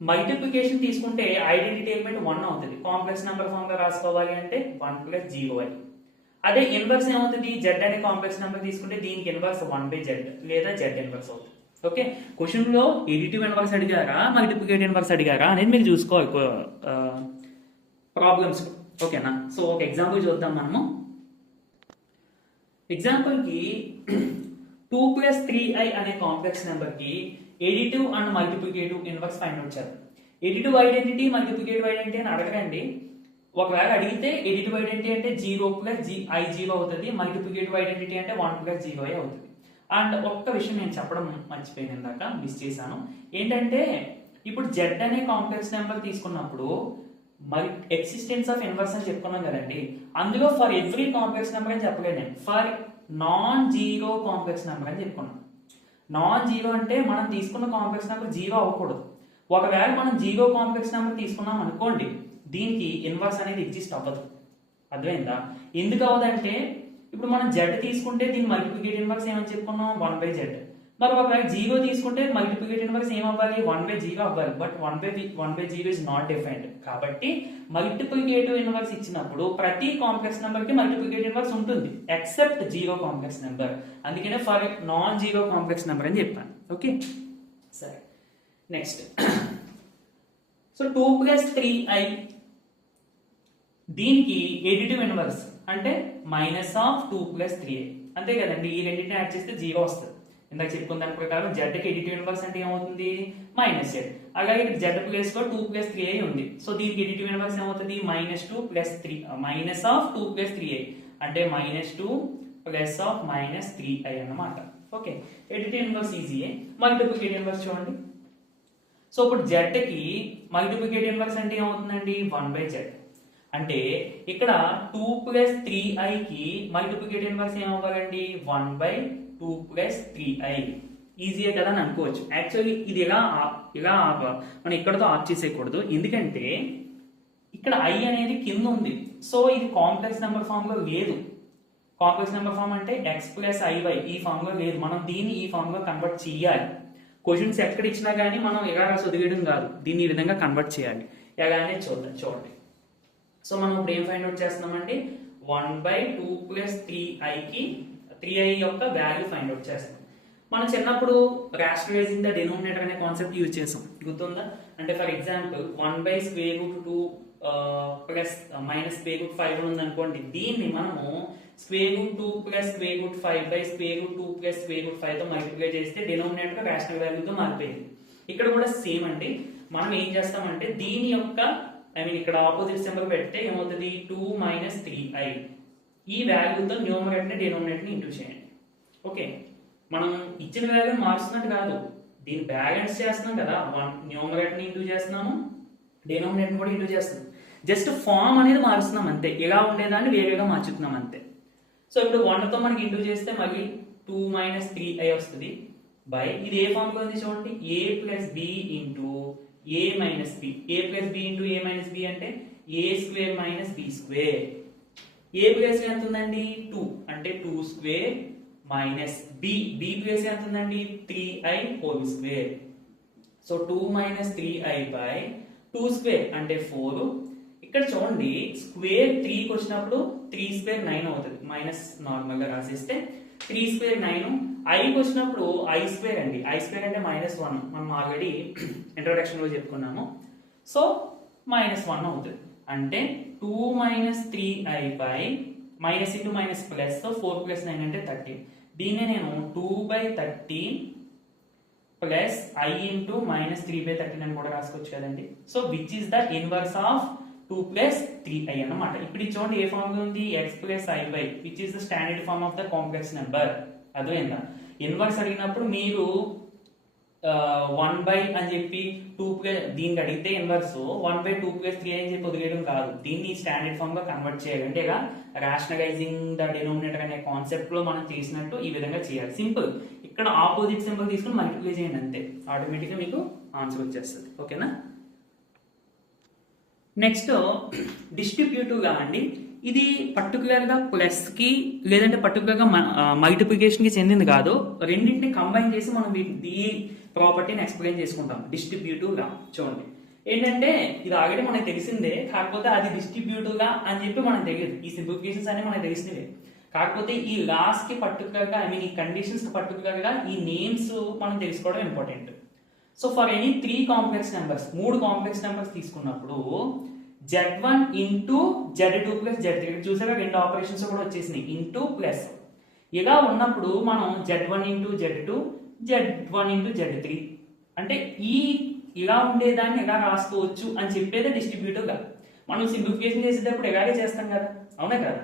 మల్టిప్లికేషన్ తీసుకుంటే ఐడెంటిటీ ఎలిమెంట్ 1 అవుతుంది. కాంప్లెక్స్ నెంబర్ ఫామ్ గా రాసుకోవాలి అంటే 1 + 0i. అదే ఇన్వర్స్ ఏమవుతుంది, జెడ్ అనే కాంప్లెక్స్ నెంబర్ తీసుకుంటే దీనికి ఇన్వర్స్ 1/z లేదా జెడ్ ఇన్వర్స్ అవుతుంది. ఓకే, క్వశ్చన్ లో ఎడిటివ్ ఇన్వర్స్ అడిగారా మల్టిప్లికేటివ్ ఇన్వర్స్ అడిగారా అనేది మీరు చూసుకోవాలి ప్రాబ్లమ్స్. ఓకేనా? సో ఒక ఎగ్జాంపుల్ చూద్దాం మనము. ఎగ్జాంపుల్ కి 2 + 3i అనే కాంప్లెక్స్ నెంబర్ కి additive and multiplicative inverse find out చేయాలి. ఎడిటివ్ ఐడెంటిటీ మల్టిప్లికేటివ్ ఐడెంటిటీ అని అడగరండి. ఒకవేళ అడిగితే ఎడిటివ్ ఐడెంటిటీ అంటే 0 + i0 అవుతుంది, మల్టిప్లికేటివ్ ఐడెంటిటీ అంటే 1 + 0i అవుతుంది. అండ్ ఒక్క విషయం నేను చెప్పడం మర్చిపోయాను, ఇందాక మిస్ చేశాను. ఏంటంటే ఇప్పుడు జెడ్ అనే కాంప్లెక్స్ నెంబర్ తీసుకున్నప్పుడు ఎక్సిస్టెన్స్ ఆఫ్ ఇన్వర్స్ అని చెప్పుకున్నాం కదండి. అందులో ఫర్ ఎవ్రీ కాంప్లెక్స్ నెంబర్ అని చెప్పలేదు నేను, for non zero complex number అని చెప్పుకున్నాం. నాన్ జీరో అంటే మనం తీసుకున్న కాంప్లెక్స్ నెంబర్ జీరో అవ్వకూడదు. ఒకవేళ మనం జీరో కాంప్లెక్స్ నెంబర్ తీసుకున్నాం అనుకోండి, దీనికి ఇన్వర్స్ అనేది ఎగ్జిస్ట్ అవ్వదు. అర్థమైందా? ఎందుకు అవ్వదంటే ఇప్పుడు మనం జెడ్ తీసుకుంటే దీని మల్టిప్లికేటివ్ ఇన్వర్స్ ఏమని చెప్పుకున్నాం, 1/z. మరి ఒకవేళ జీరో తీసుకుంటే మల్టిప్లికేటివ్ ఇన్వర్స్ ఏమవ్వాలి, 1/0 అవ్వాలి. But 1/0 is not defined. కాబట్టి మల్టిప్లికేటివ్ ఇన్వర్స్ ఇచ్చినప్పుడు ప్రతి కాంప్లెక్స్ నెంబర్ కి మల్టిప్లికేటివ్ ఇన్వర్స్ ఉంటుంది ఎక్సెప్ట్ జీరో కాంప్లెక్స్ నెంబర్. అందుకనే for non zero complex number అని చెప్పాను. ఓకే, సరే. నెక్స్ట్, సో 2 + 3i దీనికి ఎడిటివ్ ఇన్వర్స్ అంటే -2 + 3i. అంతే కదండి, ఈ రెండింటిని యాడ్ చేస్తే 0 వస్తుంది. ఇందాక చెప్పుకున్న దాని ప్రకారం z కి ఎడిటివ్ ఇన్వర్స్ అంటే ఏమవుతుంది, -z. అలాగే z ప్లేస్ లో 2 + 3i ఉంది. సో దీనికి ఎడిటివ్ ఇన్వర్స్ ఏమవుతుంది, -2 + 3 -2 + 3i అంటే -2 + -3i అన్నమాట. ఓకే, ఎడిటివ్ ఇన్వర్స్ ఈజీయే. మల్టిప్లికేటివ్ ఇన్వర్స్ చూడండి. సో ఇప్పుడు z కి మల్టిప్లికేటివ్ ఇన్వర్స్ అంటే ఏమవుతుందండి, 1/z. అంటే ఇక్కడ 2 + 3i కి మల్టిప్లికేటివ్ ఇన్వర్స్ ఏమవ్వాలండి, 1/2 + 3i. ఈజీయే కదా అని అనుకోవచ్చు. యాక్చువల్లీ ఇది ఇలా మనం ఇక్కడతో ఆఫ్ చేసేయకూడదు, ఎందుకంటే ఇక్కడ i అనేది కింద ఉంది. సో ఇది కాంప్లెక్స్ నెంబర్ ఫామ్ లో లేదు. కాంప్లెక్స్ నెంబర్ ఫామ్ అంటే x + iy ఈ ఫామ్ లో లేదు. మనం దీన్ని ఈ ఫామ్ లో కన్వర్ట్ చేయాలి. క్వశ్చన్స్ ఎక్కడ ఇచ్చినా కానీ మనం ఇలా రాసి వదిలేయడం కాదు, దీన్ని ఈ విధంగా కన్వర్ట్ చేయాలి. ఎలానే చూడండి. సో మనం ఇప్పుడు ఏం ఫైండ్ అవుట్ చేస్తున్నామంటే 1/2 + 3i కి 3i యొక్క వాల్యూ ఫైండ్ అవుట్ చేస్తాం. మనం చిన్నప్పుడు రాషనలైజింగ్ ద డినోమినేటర్ అనే కాన్సెప్ట్ యూజ్ చేసాం, గుర్తుందా? అంటే ఫర్ ఎగ్జాంపుల్ 1/√2 - √5 ఉంది అనుకోండి, దీన్ని మనము √2 + √5/√2 + √5 తో మల్టిప్లై చేస్తే డినోమినేటర్ రాషనల్ వాల్యూతో మారిపోయింది. ఇక్కడ కూడా సేమ్ అండి. మనం ఏం చేస్తామంటే దీని యొక్క ఇక్కడ ఆపోజిట్ సింబల్ పెడితే ఏమవుతుంది, 2 - 3i. ఈ వాల్యూతో న్యూమరేటర్ ని డినోమినేటర్ ని ఇంటూ చేయండి. ఓకే, మనం ఇచ్చిన వాల్యూ మారుస్తున్నట్టు కాదు, దీన్ని బ్యాలెన్స్ చేస్తున్నాం కదా. న్యూమరేటర్ ని ఇంటూ చేస్తున్నాము, డినోమినేటర్ కూడా ఇంటూ చేస్తున్నాం. జస్ట్ ఫామ్ అనేది మారుస్తున్నాం అంతే, ఇలా ఉండేదాన్ని వేరేగా మార్చుతున్నాం అంతే. సో ఇప్పుడు 1తో మనకి ఇంటూ చేస్తే మళ్ళీ 2 - 3i వస్తుంది బై ఇది ఏ ఫామ్ లో ఉంది చూడండి, a + b into a - b. a + b into a - b అంటే a² - b². a ప్లేస్ ఎంత ఉందండి, 2 అంటే 2² b ప్లేస్ ఎంత ఉందండి, 3i². సో 2 - 3i బై 2² అంటే 4. ఇక్కడ చూడండి స్క్వేర్ 3కి వచ్చినప్పుడు 3² 9 అవుతుంది, మైనస్ నార్మల్ గా రాసేస్తే 3² 9. iకి వచ్చినప్పుడు i² అండి, i² అంటే -1 మనం ఆల్రెడీ ఇంట్రొడక్షన్ లో చెప్పుకున్నాము. సో -1 అవుతుంది. అంటే 2 - 3i by minus into minus plus, so 4 + 9 అంటే 13. దీన్ని నేను 2/13 ప్లస్ i ఇంటూ -3/13 అని కూడా రాసుకోవచ్చు కదండి. So which is the inverse of 2 + 3i అన్నమాట. ఇప్పుడు ఇది చూడండి ఏ ఫామ్ లో ఉంది, x + iy which is the standard form of the complex number. అర్థమైందా? ఇన్వర్స్ అడిగినప్పుడు మీరు 1 అని చెప్పి 2 దీనికి అడిగితే ఇన్వర్స్ 1/2 + 3i అని చెప్పి వదిలేయడం కాదు, దీన్ని స్టాండర్డ్ ఫామ్ గా కన్వర్ట్ చేయాలి. అంటే ఇలా రాషనలైజింగ్ ద డినోమినేటర్ అనే కాన్సెప్ట్ లో మనం చేసినట్టు ఈ విధంగా చేయాలి. సింపుల్, ఇక్కడ ఆపోజిట్ సింబల్ తీసుకుని మల్టిప్లై చేయండి అంతే, ఆటోమేటిక్ గా మీకు ఆన్సర్ వచ్చేస్తుంది. ఓకేనా? నెక్స్ట్ డిస్ట్రిబ్యూటివ్ గా అండి ఇది పర్టికులర్ గా ప్లస్ కి లేదంటే పర్టికులర్ గా మల్టిప్లికేషన్ కి చెందింది కాదు. రెండింటిని కంబైన్ చేసి మనం ఈ ప్రాపర్టీని ఎక్స్ప్లెయిన్ చేసుకుంటాం డిస్ట్రిబ్యూటివ్ గా. చూడండి ఏంటంటే ఇది ఆల్రెడీ మనకు తెలిసిందే, కాకపోతే అది డిస్ట్రిబ్యూటివ్ గా అని చెప్పి మనకు తెలియదు. ఈ సింప్లిఫికేషన్స్ అన్ని మనకు తెలిసినవే, కాకపోతే ఈ లాస్ కి పర్టికులర్ గా ఈ కండిషన్స్ కి పర్టికులర్ గా ఈ నేమ్స్ మనం తెలుసుకోవడం important. So for any 3 complex numbers, 3 complex numbers తీసుకున్నప్పుడు Z1 into Z2 plus Z3, చూసారా 2 ఆపరేషన్స్ కూడా వచ్చేసినాయి, ఇంటూ ప్లస్. ఇలా ఉన్నప్పుడు మనం Z1 into Z2, Z1 into Z3 అంటే ఇలా ఉండేదాన్ని ఎలా రాసుకోవచ్చు అని చెప్పేది డిస్ట్రిబ్యూటివ్ గా. మనం సింప్లిఫికేషన్ చేసేటప్పుడు ఎలాగే చేస్తాం కదా, అవునా కదా.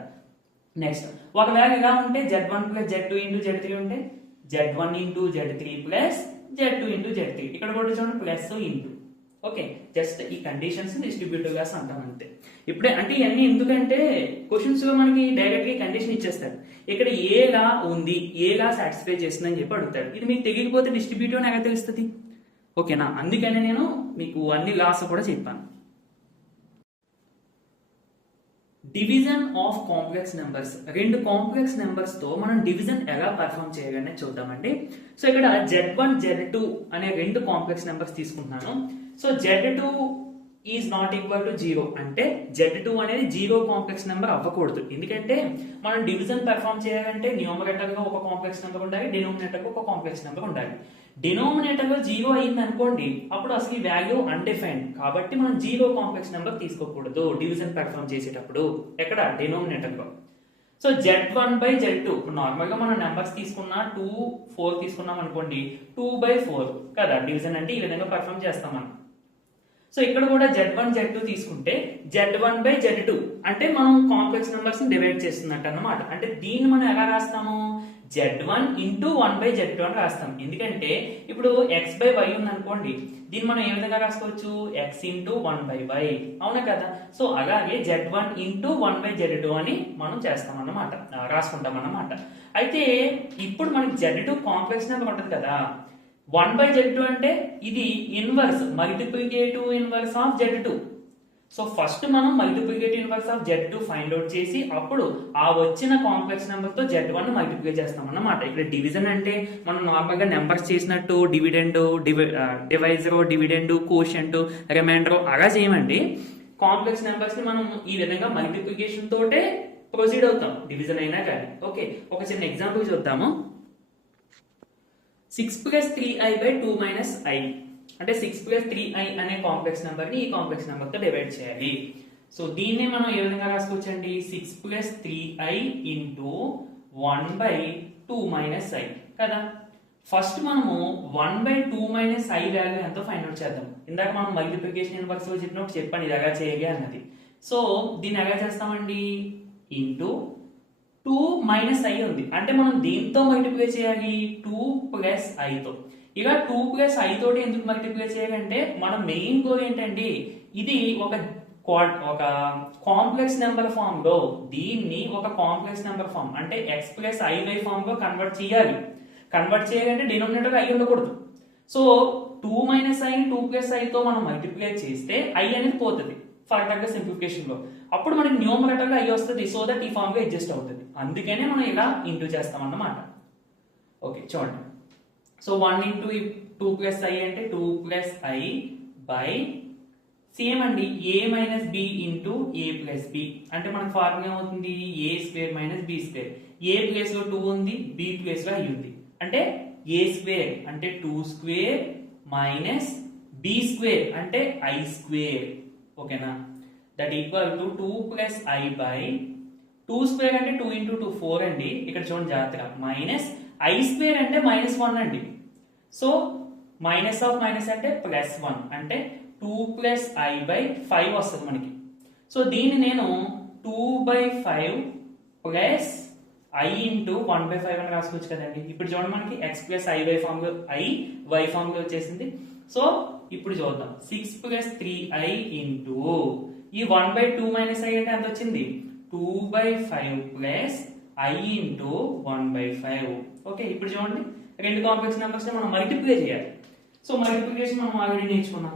నెక్స్ట్ ఒకవేళ ఇలా ఉంటే Z1 plus Z2 into Z3 ఉంటే Z1 into Z3 plus Z2 into Z3, ఇక్కడ కూడా చూడండి ప్లస్ ఇంటూ. ఓకే, జస్ట్ ఈ కండిషన్స్ డిస్ట్రిబ్యూటివ్ గా అంటాం అంతే. ఇప్పుడే అంటే ఇవన్నీ ఎందుకంటే క్వశ్చన్స్ లో మనకి డైరెక్ట్ గా కండిషన్ ఇచ్చేస్తారు, ఇక్కడ ఏలా ఉంది, ఏలా సాటిస్ఫై చేస్తుంది అని చెప్పి అడుగుతాడు. ఇది మీకు తెలియకపోతే డిస్ట్రిబ్యూటివ్ అని ఎలా తెలుస్తుంది, ఓకేనా. అందుకనే నేను మీకు అన్ని లాస్ కూడా చెప్పాను. Division of complex numbers, 2 complex numbers తో మనం డివిజన్ ఎలా పర్ఫామ్ చేయాలని చూద్దామండి. సో ఇక్కడ Z1 Z2 అనే 2 కాంప్లెక్స్ నెంబర్స్ తీసుకుంటున్నాను. So Z2 is not equal to 0 అంటే Z2 అనేది 0 కాంప్లెక్స్ నెంబర్ అవ్వకూడదు. ఎందుకంటే మనం డివిజన్ పర్ఫామ్ చేయాలంటే న్యూమరేటర్ గా ఒక కాంప్లెక్స్ నెంబర్ ఉండాలి, డినోమినేటర్ గా ఒక కాంప్లెక్స్ నెంబర్ ఉండాలి. డినోమినేటర్ లో 0 అయింది అనుకోండి, అప్పుడు అసలు ఈ వాల్యూ అన్డిఫైన్డ్, కాబట్టి మనం 0 కాంప్లెక్స్ నెంబర్ తీసుకోకూడదు డివిజన్ పర్ఫామ్ చేసేటప్పుడు. ఎక్కడ డినోమినేటర్ లో. So Z1 by Z2, normal గా మనం నెంబర్స్ తీసుకున్నా 2, 4 తీసుకున్నాం అనుకోండి, 2/4 కదా డివిజన్ అంటే ఈ విధంగా పర్ఫామ్ చేస్తాం మనం. సో ఇక్కడ కూడా Z1 Z2 తీసుకుంటే Z1 బై Z2 అంటే మనం కాంప్లెక్స్ నెంబర్స్ ని డివైడ్ చేస్తున్నట్టు అన్నమాట. అంటే దీన్ని మనం ఎలా రాస్తాము, Z1 ఇంటూ 1/Z2 అని రాస్తాం. ఎందుకంటే ఇప్పుడు x/y ఉంది అనుకోండి, దీన్ని మనం ఏ విధంగా రాసుకోవచ్చు, x ఇంటూ 1/y, అవునా కదా. సో అలాగే Z1 ఇంటూ 1/Z2 అని మనం చేస్తాం అన్నమాట, రాసుకుంటాం అన్నమాట. అయితే ఇప్పుడు మనకి Z2 కాంప్లెక్స్ నెంబర్ ఉంటుంది కదా, 1/Z2 అంటే ఇది inverse multiplicative inverse of Z2. So first మనం multiplicative inverse of Z2 find out చేసి అప్పుడు ఆ వచ్చిన కాంప్లెక్స్ నెంబర్ తో Z1 మల్టిప్లై చేస్తాం అన్నమాట. ఇక్కడ డివిజన్ అంటే మనం నార్మల్ గా నెంబర్స్ చేసినట్టు dividend, divisor, dividend, quotient, remainder అలా చేయమండి. కాంప్లెక్స్ నెంబర్స్ ని మనం ఈ విధంగా మల్టిప్లికేషన్ తోటే ప్రొసీడ్ అవుతాం డివిజన్ అయినా కానీ. ఓకే, ఒక చిన్న ఎగ్జాంపుల్ చూద్దాము. 6 + 3i / 2 - i అంటే 6 + 3i అనే కాంప్లెక్స్ నెంబర్ ని ఈ కాంప్లెక్స్ నెంబర్ తో డివైడ్ చేయాలి. సో దీన్ని మనం ఏ విధంగా రాసుకోవచ్చండి, 6 + 3i ఇంటూ 1/2 - i కదా. ఫస్ట్ మనము 1/2 - i వాల్యూ ఎంతో ఫైండ్ అవుట్ చేద్దాం. ఇందాక మనం మల్టిప్లికేషన్ ఇన్వర్స్ లో చెప్పినప్పుడు చెప్పండి ఇది ఎలా చేయాలి అన్నది. సో దీన్ని ఎలా చేస్తామండి, ఇంటూ 2 - i ఉంది అంటే మనం దీంతో మల్టిప్లై చేయాలి 2 + i తో. ఇక 2 + i తోటి ఎందుకు మల్టిప్లై చేయాలంటే మన మెయిన్ గోల్ ఏంటండి, ఇది ఒక కాంప్లెక్స్ నెంబర్ ఫామ్ లో దీన్ని ఒక కాంప్లెక్స్ నెంబర్ ఫామ్ అంటే x + iy ఫామ్ లో కన్వర్ట్ చేయాలి. కన్వర్ట్ చేయాలంటే డినోమినేటర్ i ఉండకూడదు. సో 2 - i 2 + i తో మనం మల్టిప్లై చేస్తే i అనేది పోతుంది ఫర్దర్ గా సింప్లిఫికేషన్ లో, అప్పుడు మనకి న్యూమరేటర్ గా i వస్తుంది. సో దట్ ఈ ఫామ్ లో అడ్జస్ట్ అవుతుంది. అందుకనే మనం ఇలా ఇంటూ చేస్తాం అన్నమాట. ఓకే చూడండి, సో 1 ఇంటూ 2 + i అంటే 2 + i బై సేమ్ అండి a - b into a + b అంటే మనకు ఫార్ములా ఏమవుతుంది, a² - b². a ప్లేస్ లో 2 ఉంది, b ప్లేస్ లో i ఉంది అంటే a² అంటే 2² మైనస్ b² అంటే i². ఓకేనా, that equal to 2 + i by 2² అంటే 2 ఇంటూ 2 4 అండి. ఇక్కడ చూడండి జాగ్రత్తగా, మైనస్ i² అంటే -1 అండి. సో మైనస్ ఆఫ్ మైనస్ అంటే +1 అంటే 2 + i బై 5 వస్తుంది మనకి. సో దీన్ని నేను 2/5 ప్లస్ i ఇంటూ 1/5 అని రాసుకోవచ్చు కదండి. ఇప్పుడు చూడండి మనకి x + i y ఫామ్ లో y ఫామ్ లో వచ్చేసింది. సో ఇప్పుడు చూద్దాం, 6 + 3i ఇంటూ ఈ 1/2 - i అంటే ఎంత వచ్చింది, 2/5 ప్లస్ i ఇంటూ 1/5. ఓకే, ఇప్పుడు చూడండి 2 కాంప్లెక్స్ నెంబర్స్ ని మనం మల్టిప్లై చేయాలి. సో మల్టిప్లికేషన్ మనం ఆల్రెడీ నేర్చుకున్నాం.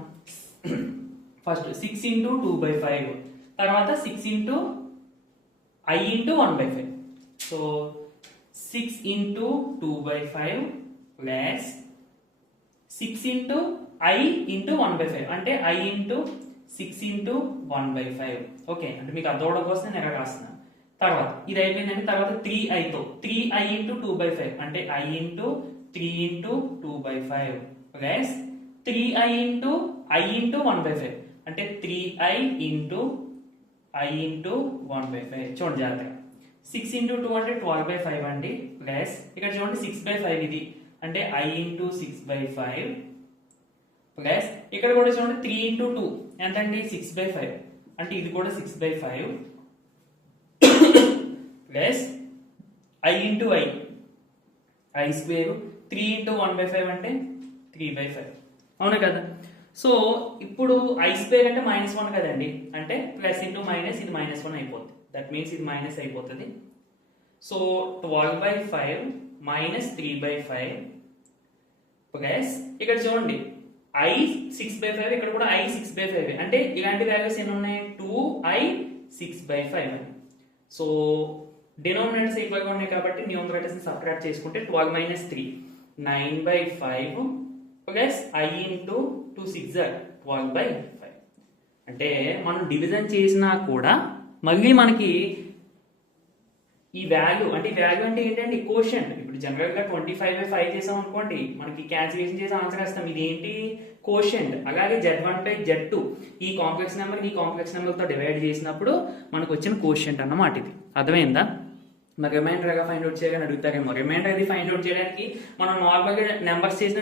ఫస్ట్ 6 ఇంటూ 2/5, తర్వాత 6 into I into 1/5. So 6 into 2/5 plus 6 into I into 1/5 అంటే I into 6 into 1/5. ఓకే, అంటే మీకు అర్థం అవడం కోసం నేను ఎక్కడ రాస్తున్నాను. తర్వాత ఇది అయిపోయిందంటే తర్వాత 3iతో 3i into 2/5 అంటే I into 3 into 2/5 plus 3i into I into 1/5 అంటే 3i into I into 1/5. చూడండి జాగ్రత్తగా 6 into 2 అంటే 12/5 అండి ప్లస్ ఇక్కడ చూడండి 6/5 ఇది అంటే I into 6/5 ప్లస్ ఇక్కడ కూడా చూడండి 3 into 2 ఎంతండి 6/5 అంటే ఇది కూడా 6/5 plus I into I square 3 into 1/5 అంటే 3/5 అవునా కదా. సో ఇప్పుడు I స్క్వేర్ అంటే -1 కదండి, అంటే ప్లస్ ఇంటూ మైనస్ ఇది -1 అయిపోతుంది. దట్ మీన్స్ ఇది మైనస్ అయిపోతుంది. సో 12/5 minus 3/5 ప్లస్ ఇక్కడ చూడండి I 6/5 ఇక్కడ కూడా I 6/5 అంటే ఇలాంటి వాల్యూస్ ఎన్ని ఉన్నాయి 2I 6/5 అని. సో డినామినేటర్స్ ఈక్వల్ గా ఉన్నాయి కాబట్టి న్యూమరేటర్స్ ని సబ్ట్రాక్ట్ చేసుకుంటే 12 minus 3 9/5 ప్లస్ I into 2 6 12/5 అంటే మనం డివిజన్ చేసినా కూడా మళ్ళీ మనకి ఈ వాల్యూ అంటే ఏంటంటే కోషెంట్. ఇప్పుడు జనరల్ గా 25/5 చేసాం అనుకోండి, మనకి క్యాన్సిలేషన్ చేసి ఆన్సర్ వస్తాం. ఇది ఏంటి కోషెంట్. అలాగే Z1/Z2 ఈ కాంప్లెక్స్ నెంబర్ ఈ కాంప్లెక్స్ నెంబర్ తో డివైడ్ చేసినప్పుడు మనకు వచ్చిన కోషెంట్ అన్నమాట ఇది. అర్థమైందా? మరి రిమైండర్ ఎలా ఫైండ్ అవుట్ చేయాలని అడుగుతారేమో. రిమైండర్ అది ఫైండ్ అవుట్ చేయడానికి మనం నార్మల్ గా నెంబర్స్ చేసిన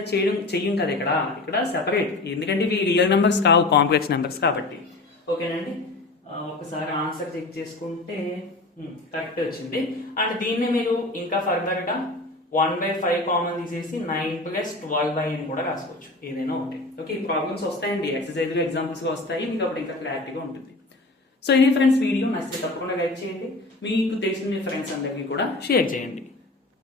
చెయ్యం కదా, ఇక్కడ సెపరేట్, ఎందుకంటే ఇవి రియల్ నెంబర్స్ కావు, కాంప్లెక్స్ నెంబర్స్ కాబట్టి. ఓకేనండి, ఒకసారి ఆన్సర్ చెక్ చేసుకుంటే కరెక్ట్ వచ్చింది. అండ్ దీన్ని మీరు ఇంకా ఫర్దర్ గా 1/5 కామన్ తీసేసి 9 ప్లస్ 12/n కూడా రాసుకోవచ్చు, ఏదైనా ఒకటి. ఓకే, ఈ ప్రాబ్లమ్స్ వస్తాయండి, ఎక్సర్సైజ్ ఎగ్జాంపుల్స్ వస్తాయి, మీకు అప్పుడు ఇంకా క్లారిటీగా ఉంటుంది. సో ఇది ఫ్రెండ్స్ వీడియో నచ్చితే తప్పకుండా లైక్ చేయండి, మీకు తెలిసిన మీ ఫ్రెండ్స్ అందరికీ కూడా షేర్ చేయండి.